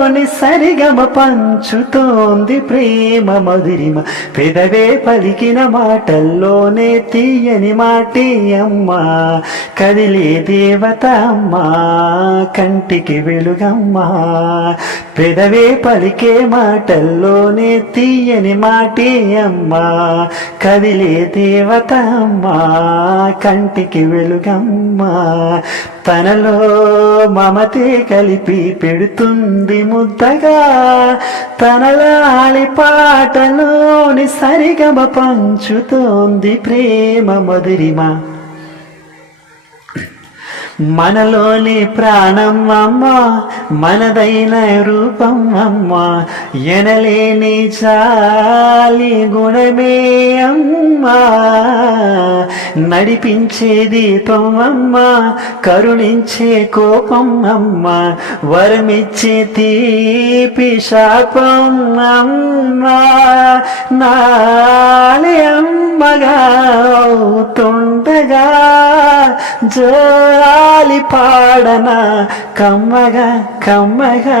పాటలోని సరిగమ పంచుతోంది ప్రేమ మధురిమ. పెదవే పలికిన మాటల్లోనే తీయని మాటి అమ్మ. కదిలే దేవత అమ్మ కంటికి వెలుగమ్మా. పెదవే పలికే మాటల్లోనే తీయని మాటి అమ్మ. కదిలే దేవత అమ్మ కంటికి వెలుగమ్మా. తనలో మమతే కలిపి పెడుతుంది ముద్దగా తనలాలి పాటలోని సరిగమ పంచుతోంది ప్రేమ మధురిమ. మనలోని ప్రాణం అమ్మ మనదైన రూపం అమ్మ ఎనలేని చాలి గుణమే అమ్మా. నడిపించేది తొమ్మమ్మ కరుణించే కోపం అమ్మ వరమిచ్చే తీపి శాపం అమ్మా. నాలి అమ్మగా అవుతుండగా జోలి పాడన కమ్మగా కమ్మగా.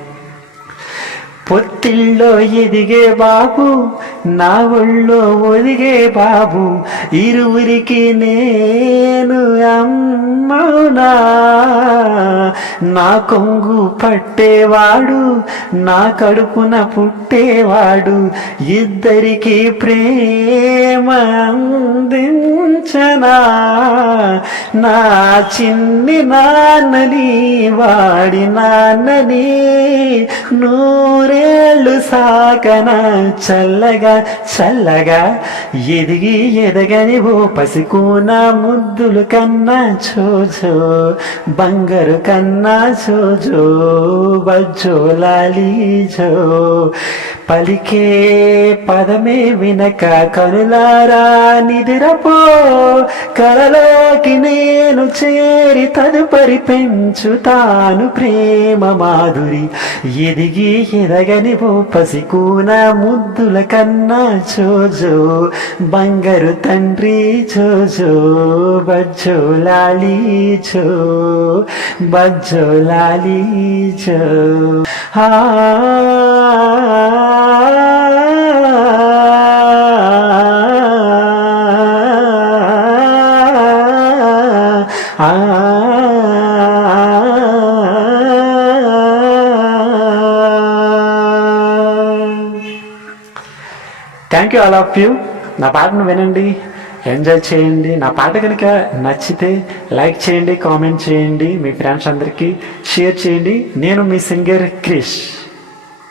పొత్తిళ్ళో ఎదిగే బాబు నా ఒళ్ళో ఒదిగే బాబు ఇరువురికి నేను అమ్మవునా నా కొంగు పట్టేవాడు నా కడుపున పుట్టేవాడు ఇద్దరికి ప్రేమ అందించనా? నా చిన్ని నాన్నని వాడి నాన్నని నూరేళ్ళు సాకన చల్లగా చల్లగా ఎదిగి ఎదగని ఓ పసికూన ముద్దులు కన్నా చోజో బంగారు కన్నా చోజో బజ్జోలా లాలీజో పలికే పదమే వినక కనులారా నిదిరపో. కలలోకి నేను చేరి తదుపరి పెంచుతాను ప్రేమ మాధురి. ఎదిగి ఎదగని పసికూన ముద్దుల కన్నా చోజో బంగారు తండ్రి చోజో బజ్జో లాలీచో బజ్జో లాలీచో thank you all of you నా పాటను వినండి. ఎంజాయ్ చేయండి. నా పాట కనుక నచ్చితే లైక్ చేయండి కామెంట్ చేయండి. మీ ఫ్రెండ్స్ అందరికీ షేర్ చేయండి. నేను మీ సింగర్ క్రిష్.